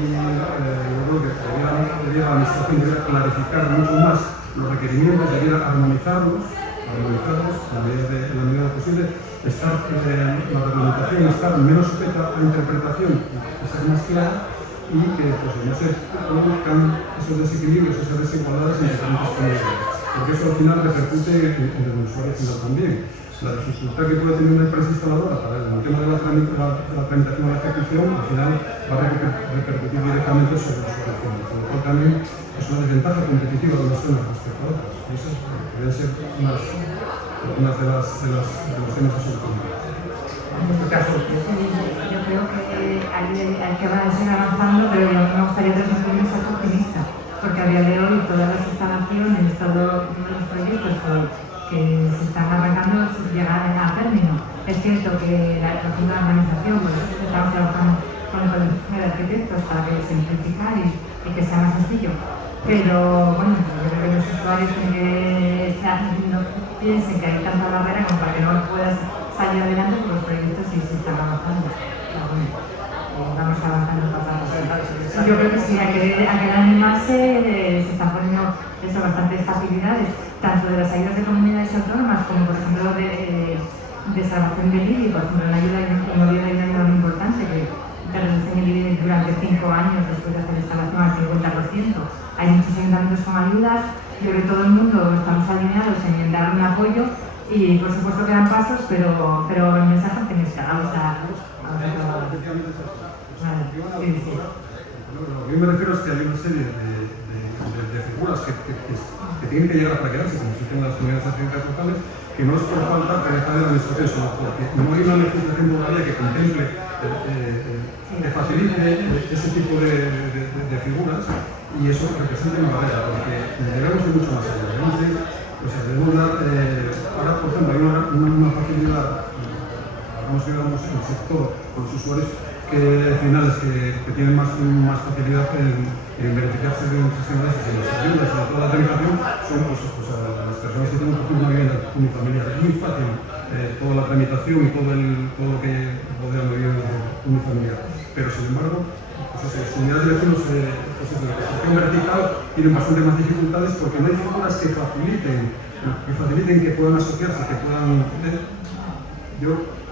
creo que la administración debería clarificar mucho más los requerimientos, debería armonizarlos en la medida posible, la reglamentación estar menos sujeta a interpretación, ser más clara y que pues, no se produzcan esos desequilibrios, esas desigualdades en diferentes comunidades. Porque eso al final repercute en el usuario final también. La dificultad que puede tener una empresa instaladora para el tema de la tramitación de la ejecución, al final va a repercutir directamente sobre el usuario final. Por lo cual también es una desventaja competitiva de unas zonas respecto a otras. Y eso debe ser unas de los temas a solucionar. En este caso, yo creo que hay que seguir avanzando, pero lo que me gustaría transmitir día de hoy todas las instalaciones, todos los proyectos que se están arrancando llegan a término. Es cierto que la organización, por eso estamos trabajando con el Colegio de Arquitectos para que simplificar y que sea más sencillo. Pero bueno, yo creo que los usuarios no piensen que hay tanta barrera como para que no puedas salir adelante por los proyectos y se están avanzando. Pero bueno, vamos avanzando paso a paso. Yo creo que sí, hay que animarse, se están poniendo bastantes facilidades, tanto de las ayudas de comunidades autónomas como por ejemplo de salvación del IBI, por ejemplo, una ayuda hay una ayuda muy importante que te reducen el IBI durante 5 años después de hacer instalación al 50%. Hay muchos ayuntamientos con ayudas, yo creo que todo el mundo estamos alineados en dar un apoyo y por supuesto quedan pasos, pero el mensaje tiene que ser vamos a Lo que yo me refiero es que hay una serie de figuras que tienen que llegar para quedarse, como si tienen las comunidades accidentales locales, que no es por falta de la administración, sino porque no hay una legislación todavía que contemple, que facilite ese tipo de figuras, y eso representa una barrera, porque debemos ir mucho más allá. Debemos dar, ahora por ejemplo, hay una facilidad, digamos, en el sector, con los usuarios finales que tienen más facilidad en beneficiarse de un sistema de las ayudas y de toda la tramitación son las personas que tienen una vivienda unifamiliar. Es muy fácil toda la tramitación y todo lo que rodea la vivienda unifamiliar. Pero sin embargo, las comunidades de vecinos de la construcción vertical tienen bastante más dificultades porque no hay figuras que faciliten que puedan asociarse, que puedan...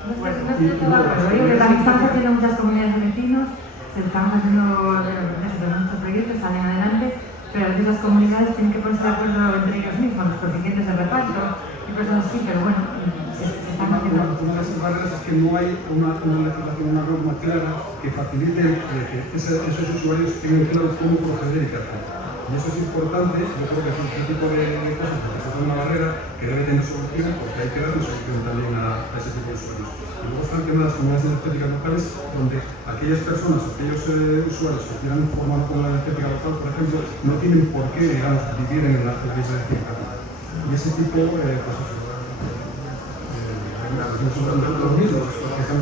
También estamos haciendo muchas comunidades de vecinos, estamos haciendo muchos proyectos, salen adelante, pero a veces las comunidades tienen que ponerse de acuerdo entre ellos mismos, los coeficientes de reparto y cosas así, pero bueno, se están haciendo. Una de las barreras es que no hay una legislación, una norma clara que facilite que esos usuarios tengan claro cómo proceder y qué hacer. Y eso es importante, yo creo que es un tipo de cosas que son una barrera que debe tener solución, porque hay que darle solución también a ese tipo de usuarios. Y luego está el tema de las comunidades energéticas locales, donde aquellas personas, aquellos usuarios que quieran formar una comunidad energética local, por ejemplo, no tienen por qué, digamos, vivir en la provincia de Ciudad. Y ese tipo, estamos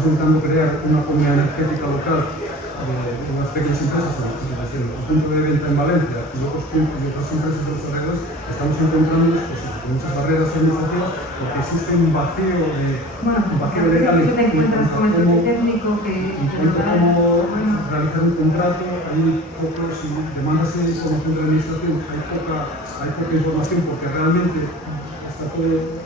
intentando crear una comunidad energética local de unas pequeñas empresas, desde el punto de venta en Valencia y otras empresas de los alrededores, estamos encontrando muchas barreras administrativas porque existe un vacío legal en cómo realizar un contrato, hay pocos demandas de información de la administración, hay poca información porque realmente está todo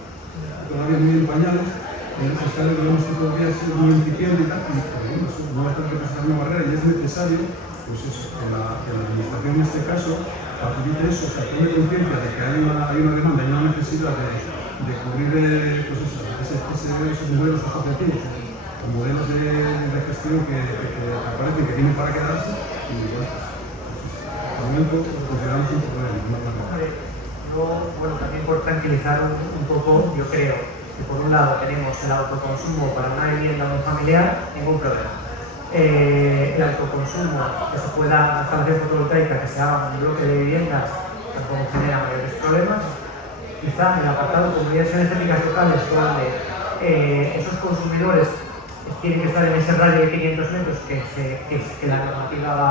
todavía muy en pañales. Está todavía muy incipiente y tal, pero bueno, no va a tener que pasar una barrera y es necesario pues eso, que la administración en este caso facilite eso, o sea, tome conciencia de que hay una demanda, hay una necesidad de cubrir pues eso, esos modelos asociativos o modelos de gestión que aparecen, que tienen para quedarse y bueno, al momento lo consideramos un problema. Bueno, también por tranquilizar un poco, yo creo que por un lado tenemos el autoconsumo para una vivienda unifamiliar, ningún problema. El autoconsumo, que se pueda establecer fotovoltaica, que se haga un bloque de viviendas, tampoco genera mayores problemas. Quizá en el apartado de comunidades energéticas locales, donde esos consumidores tienen que estar en ese radio de 500 metros que la normativa va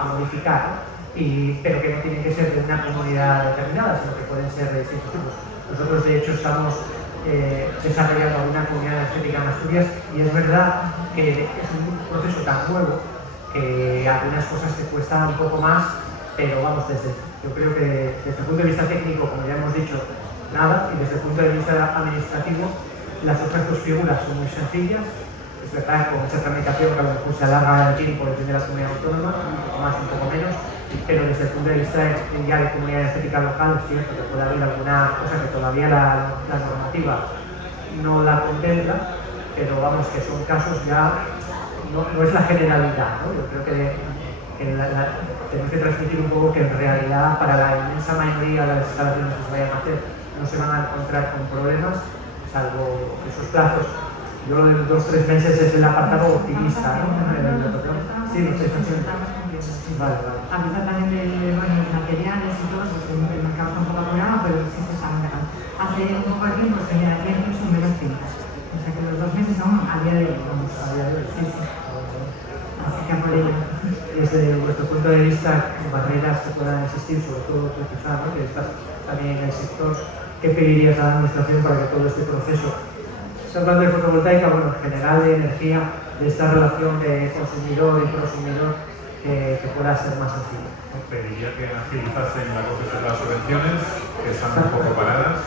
a modificar, pero que no tienen que ser de una comunidad determinada, sino que pueden ser de distintos tipos. Nosotros, de hecho, estamos desarrollando una comunidad energética en Asturias y es verdad que es un proceso tan nuevo que algunas cosas te cuestan un poco más, pero vamos, yo creo que desde el punto de vista técnico, como ya hemos dicho, nada, y desde el punto de vista administrativo, las otras dos figuras son muy sencillas. Es verdad, con esa tramitación que a lo mejor se alarga el tiempo depende de la comunidad autónoma, un poco más, un poco menos, pero desde el punto de vista ya de comunidad energética local es cierto que puede haber alguna cosa que todavía la normativa no la contempla, pero vamos, que son casos ya, no es la generalidad, ¿no? Yo creo que tenemos que transmitir un poco que en realidad para la inmensa mayoría de las instalaciones que se vayan a hacer no se van a encontrar con problemas, salvo esos plazos. Yo lo de 2 o 3 meses es el apartado optimista, ¿no? Sí, lo estáis haciendo. Vale. A pesar también de los materiales y insistir, sobre todo tú quizá, ¿no? Que estás también en el sector, ¿qué pedirías a la administración para que todo este proceso, se hablando de fotovoltaica, bueno, en general de energía, de esta relación de consumidor y prosumidor, que pueda ser más sencilla? Pediría que agilizasen la concesión de las subvenciones, que están un poco paradas.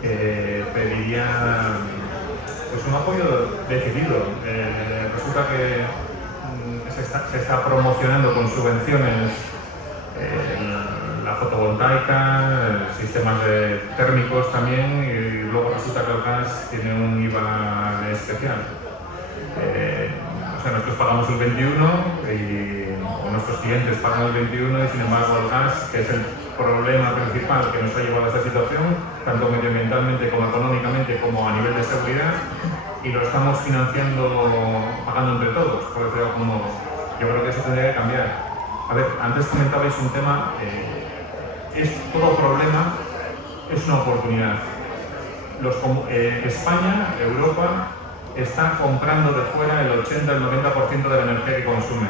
Pediría pues un apoyo decidido. Resulta que se está promocionando con subvenciones la fotovoltaica, sistemas térmicos también, y luego resulta que el gas tiene un IVA especial. O sea, nosotros pagamos el 21 o nuestros clientes pagan el 21 y sin embargo el gas, que es el problema principal que nos ha llevado a esta situación, tanto medioambientalmente como económicamente como a nivel de seguridad, y lo estamos financiando, pagando entre todos, por decirlo de algún modo. Yo creo que eso tendría que cambiar. A ver, antes comentabais un tema, todo problema es una oportunidad. España, Europa, está comprando de fuera el 80 el 90% de la energía que consume.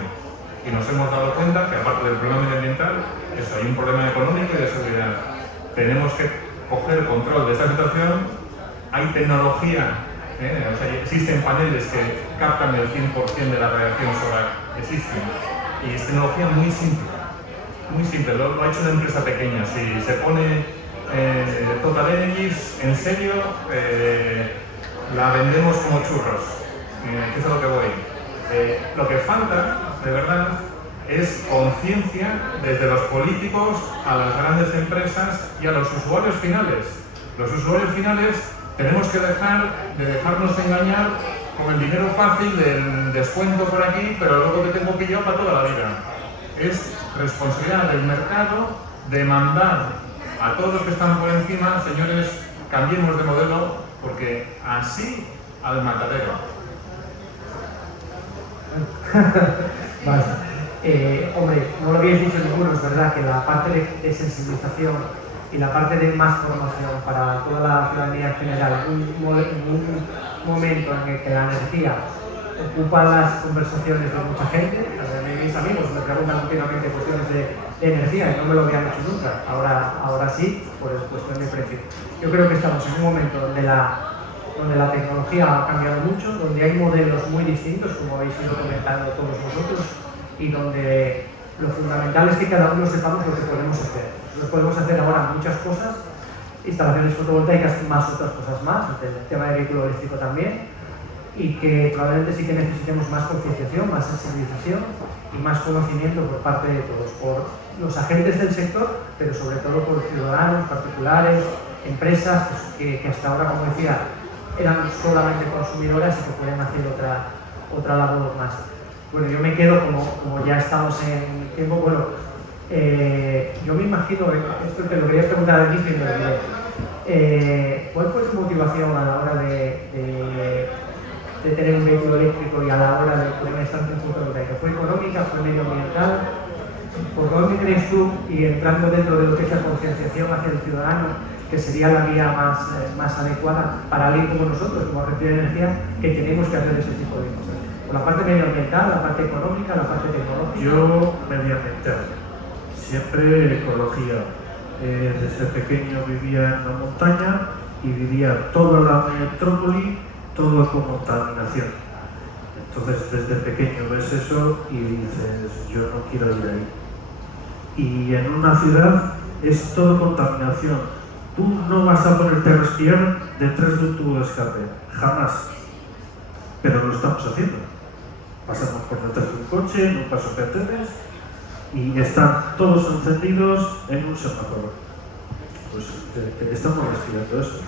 Y nos hemos dado cuenta que, aparte del problema medioambiental, hay un problema económico y de seguridad. Tenemos que coger el control de esta situación. Hay tecnología, o sea, existen paneles que captan el 100% de la radiación solar. Existen. Y es tecnología muy simple. Muy simple. Lo ha hecho una empresa pequeña. Si se pone Total Energies en serio, la vendemos como churros, que es a lo que voy. Lo que falta, de verdad, es conciencia desde los políticos a las grandes empresas y a los usuarios finales. Los usuarios finales tenemos que dejar de dejarnos engañar con el dinero fácil del descuento por aquí, pero luego que tengo pillado para toda la vida. Es responsabilidad del mercado demandar a todos los que están por encima, señores, cambiemos de modelo, porque así al matadero. Vale. Hombre, no lo habéis dicho ninguno, es verdad que la parte de sensibilización y la parte de más formación para toda la ciudadanía en general, un momento en el que la energía ocupa las conversaciones de mucha gente. Mis amigos me preguntan continuamente cuestiones de energía y no me lo habían hecho nunca. Ahora sí, por cuestión de precio. Yo creo que estamos en un momento donde la tecnología ha cambiado mucho, donde hay modelos muy distintos, como habéis ido comentando todos vosotros, y donde lo fundamental es que cada uno sepamos lo que podemos hacer. Nosotros podemos hacer ahora muchas cosas, instalaciones fotovoltaicas más otras cosas más, el tema de vehículo eléctrico también, y que probablemente sí que necesitemos más concienciación, más sensibilización y más conocimiento por parte de todos, por los agentes del sector, pero sobre todo por ciudadanos, particulares, empresas que hasta ahora, como decía, eran solamente consumidoras y que pueden hacer otra labor más. Bueno, yo me quedo, como ya estamos en tiempo, bueno, yo me imagino, esto te lo quería preguntar al inicio y me lo diré. ¿Cuál fue tu motivación a la hora de tener un vehículo eléctrico y a la hora de poner una estancia fotovoltaica? ¿Fue económica? ¿Fue medioambiental? ¿Por dónde crees tú, y entrando dentro de lo que es la concienciación hacia el ciudadano, que sería la vía más adecuada para alguien como nosotros, como agente de energía, que tenemos que hacer ese tipo de cosas? ¿Por la parte medioambiental, la parte económica, la parte tecnológica? Yo, medioambiental. Siempre ecología. Desde pequeño vivía en la montaña y vivía toda la metrópoli, todo con contaminación. Entonces, desde pequeño ves eso y dices, yo no quiero ir ahí. Y en una ciudad es todo contaminación. Tú no vas a ponerte a respirar detrás de un tubo de escape, jamás. Pero lo estamos haciendo. Pasamos por detrás de un coche, en un paso peatones, y están todos encendidos en un semáforo. Pues estamos respirando eso.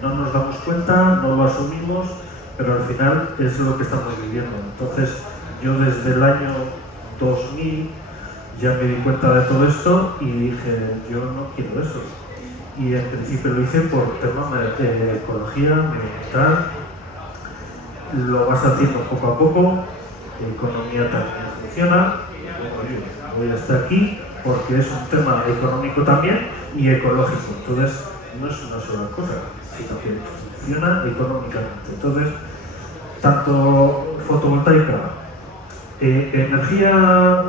No nos damos cuenta, no lo asumimos, pero al final es lo que estamos viviendo. Entonces, yo desde el año 2000 ya me di cuenta de todo esto y dije, yo no quiero eso. Y en principio lo hice por tema de ecología, medioambiental. Lo vas haciendo poco a poco, economía también funciona. Voy hasta aquí porque es un tema económico también y ecológico. Entonces, no es una sola cosa, sino que funciona económicamente. Entonces, tanto fotovoltaica, energía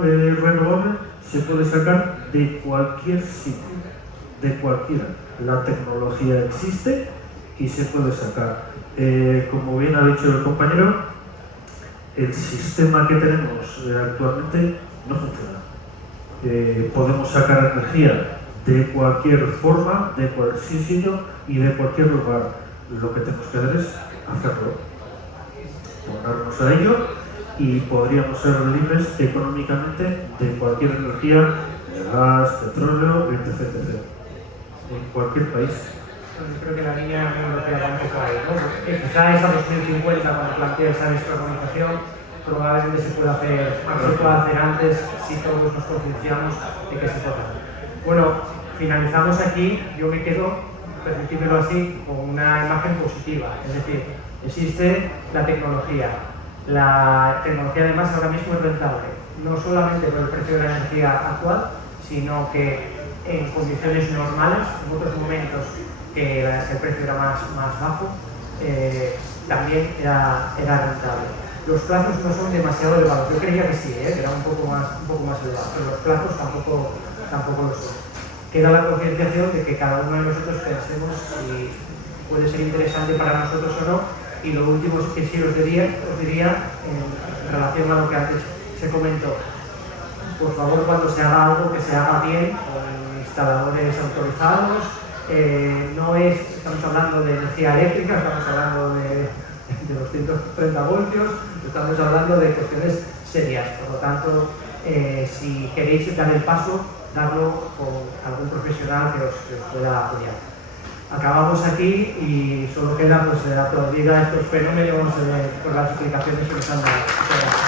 renovable se puede sacar de cualquier sitio, de cualquiera. La tecnología existe y se puede sacar. Como bien ha dicho el compañero, el sistema que tenemos actualmente no funciona. Podemos sacar energía de cualquier forma, de cualquier sitio y de cualquier lugar. Lo que tenemos que hacer es hacerlo, ponernos a ello, y podríamos ser libres económicamente de cualquier energía, de gas, petróleo, etc. En cualquier país. Yo creo que la línea europea va un poco ahí, ¿no? Quizá esa 2050, cuando plantea esa descarbonización, probablemente se pueda hacer antes si todos nos concienciamos de que se puede hacer. Bueno, finalizamos aquí. Yo me quedo, permitírmelo así, con una imagen positiva. Es decir, existe la tecnología. La tecnología además ahora mismo es rentable, no solamente por el precio de la energía actual, sino que en condiciones normales, en otros momentos que el precio era más bajo, también era rentable. Los plazos no son demasiado elevados. Yo creía que sí, que era un poco más elevados, pero los plazos tampoco lo son. Queda la concienciación de que cada uno de nosotros pensemos si puede ser interesante para nosotros o no. Y lo último que sí os diría en relación a lo que antes se comentó: por favor, cuando se haga algo, que se haga bien, con instaladores autorizados. Estamos hablando de energía eléctrica, estamos hablando de 230 voltios, estamos hablando de cuestiones serias. Por lo tanto, si queréis dar el paso, darlo con algún profesional que os pueda apoyar. Acabamos aquí y solo queda aplaudir a estos fenómenos por las explicaciones que nos han dado.